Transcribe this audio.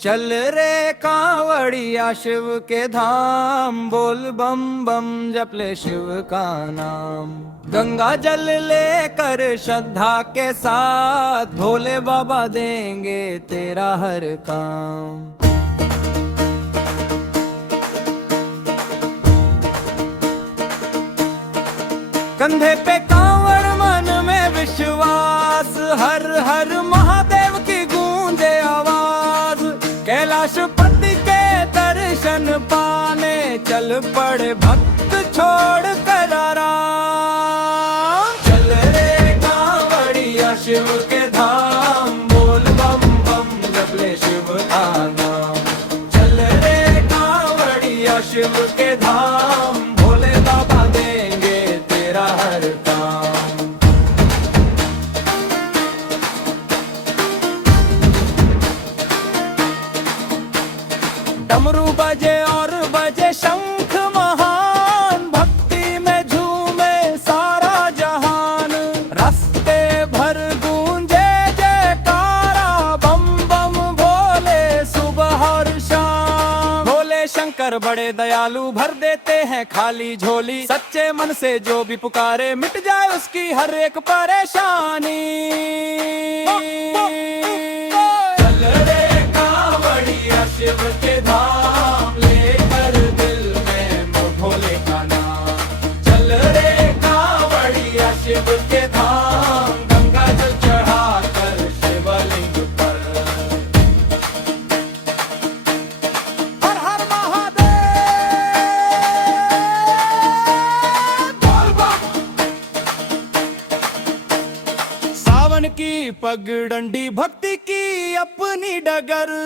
चल रे कांवड़िया शिव के धाम, बोल बम बम जप ले शिव का नाम। गंगा जल लेकर श्रद्धा के साथ, भोले बाबा देंगे तेरा हर काम। कंधे पे कांवड़ मन में विश्वास, हर हर महादेव की गूंजे आवाज। कैलाशपति के दर्शन पाने चल पड़े भक्त छोड़ कर आराम। चल रे कांवड़िया शिव के धाम, बोल बम बम जप ले शिव का नाम। चल रे कांवड़िया शिव के धाम, भोले बाबा देंगे तेरा हर काम। डमरू बजे और बजे शंख महान, भक्ति में झूमे सारा जहान। रास्ते भर गूंजे जयकारा, बम बम भोले सुबह और शाम। भोले शंकर बड़े दयालु, भर देते हैं खाली झोली। सच्चे मन से जो भी पुकारे, मिट जाए उसकी हर एक परेशानी। चल रे कांवड़िया शिव के धाम, लेकर दिल में भोले का नाम। चल रे कांवड़िया शिव के धाम, गंगा जल चढ़ा कर शिवलिंग पर। हर हर महादेव, बोल बम। सावन की पगडंडी, भक्ति की अपनी डगर।